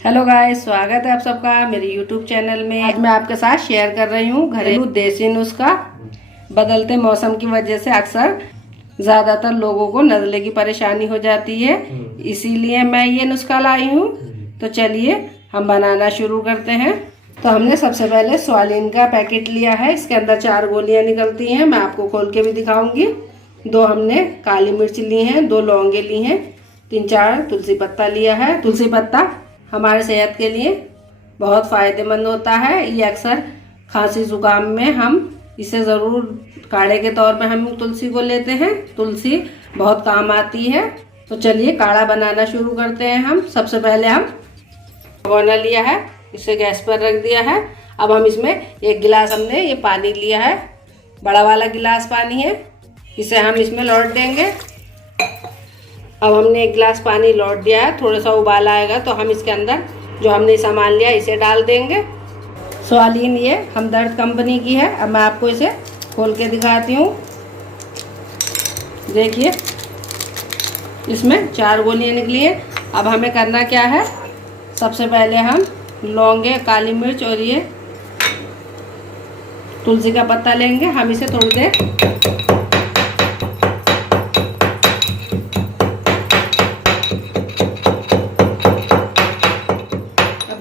Hello guys, स्वागत है आप सबका मेरे यूट्यूब चैनल में। आज मैं आपके साथ शेयर कर रही हूँ घरेलू देसी नुस्खा। बदलते मौसम की वजह से अक्सर ज़्यादातर लोगों को नज़ले की परेशानी हो जाती है, इसीलिए मैं ये नुस्खा लाई हूँ। तो चलिए हम बनाना शुरू करते हैं। तो हमने सबसे पहले स्वालिन का पैकेट लिया है। इसके अंदर 4 गोलियाँ निकलती हैं, मैं आपको खोल के भी दिखाऊंगी। 2 हमने काली मिर्च ली हैं, 2 लौंगे ली हैं, 3-4 तुलसी पत्ता लिया है। तुलसी पत्ता हमारे सेहत के लिए बहुत फ़ायदेमंद होता है। ये अक्सर खांसी जुकाम में हम इसे ज़रूर काढ़े के तौर पे हम तुलसी को लेते हैं। तुलसी बहुत काम आती है। तो चलिए काढ़ा बनाना शुरू करते हैं हम। सबसे पहले हम भगोना लिया है, इसे गैस पर रख दिया है। अब हम इसमें 1 गिलास हमने ये पानी लिया है, बड़ा वाला गिलास पानी है, इसे हम इसमें लौट देंगे। अब हमने 1 गिलास पानी लौट दिया है। थोड़ा सा उबाल आएगा तो हम इसके अंदर जो हमने सामान लिया इसे डाल देंगे। स्वालिन ये हमदर्द कंपनी की है। अब मैं आपको इसे खोल के दिखाती हूँ। देखिए इसमें 4 गोलियाँ निकली हैं। अब हमें करना क्या है, सबसे पहले हम लौंगे, काली मिर्च और ये तुलसी का पत्ता लेंगे। हम इसे थोड़ी देर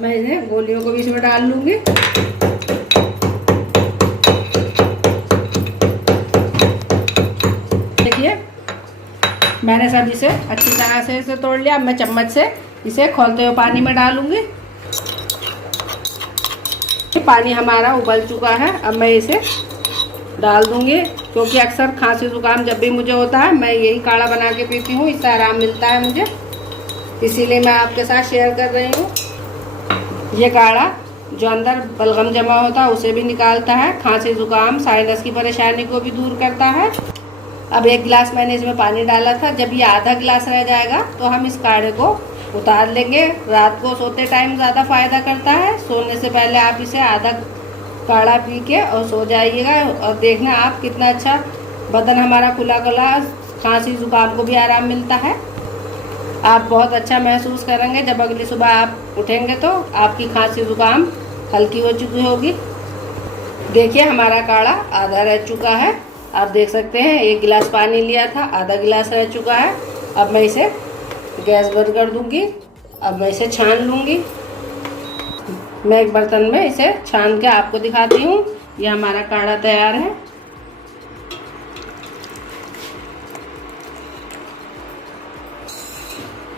मैं इन्हें गोलियों को भी इसमें डाल लूंगी। देखिए मैंने सब इसे अच्छी तरह से इसे तोड़ लिया। अब मैं चम्मच से इसे खौलते हुए पानी में डालूंगी। पानी हमारा उबल चुका है। अब मैं इसे डाल दूंगी, क्योंकि अक्सर खांसी जुकाम जब भी मुझे होता है मैं यही काढ़ा बना के पीती हूँ, इससे आराम मिलता है मुझे, इसीलिए मैं आपके साथ शेयर कर रही हूँ। ये काढ़ा जो अंदर बलगम जमा होता है उसे भी निकालता है, खांसी जुकाम साइनस की परेशानी को भी दूर करता है। अब 1 गिलास मैंने इसमें पानी डाला था। जब ये आधा गिलास रह जाएगा तो हम इस काढ़े को उतार लेंगे। रात को सोते टाइम ज़्यादा फ़ायदा करता है। सोने से पहले आप इसे आधा काढ़ा पी के और सो जाइएगा, और देखना आप कितना अच्छा बदन हमारा खुला खुला, खांसी जुकाम को भी आराम मिलता है। आप बहुत अच्छा महसूस करेंगे जब अगली सुबह आप उठेंगे तो आपकी खांसी जुकाम हल्की हो चुकी होगी। देखिए हमारा काढ़ा आधा रह चुका है। आप देख सकते हैं 1 गिलास पानी लिया था, आधा गिलास रह चुका है। अब मैं इसे गैस बंद कर दूंगी। अब मैं इसे छान लूंगी। मैं एक बर्तन में इसे छान के आपको दिखाती हूँ। ये हमारा काढ़ा तैयार है।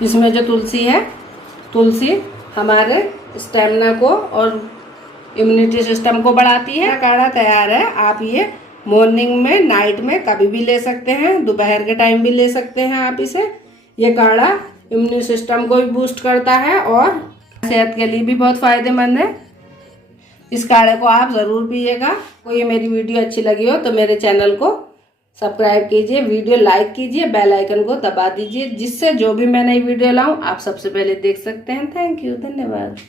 इसमें जो तुलसी है, तुलसी हमारे स्टेमिना को और इम्यूनिटी सिस्टम को बढ़ाती है। काढ़ा तैयार है। आप ये मॉर्निंग में, नाइट में कभी भी ले सकते हैं, दोपहर के टाइम भी ले सकते हैं आप इसे। ये काढ़ा इम्यून सिस्टम को भी बूस्ट करता है और सेहत के लिए भी बहुत फायदेमंद है। इस काढ़े को आप ज़रूर पिएगा। कोई ये मेरी वीडियो अच्छी लगी हो तो मेरे चैनल को सब्सक्राइब कीजिए, वीडियो लाइक कीजिए, बेल आइकन को दबा दीजिए, जिससे जो भी मैं नई वीडियो लाऊं आप सबसे पहले देख सकते हैं। थैंक यू, धन्यवाद।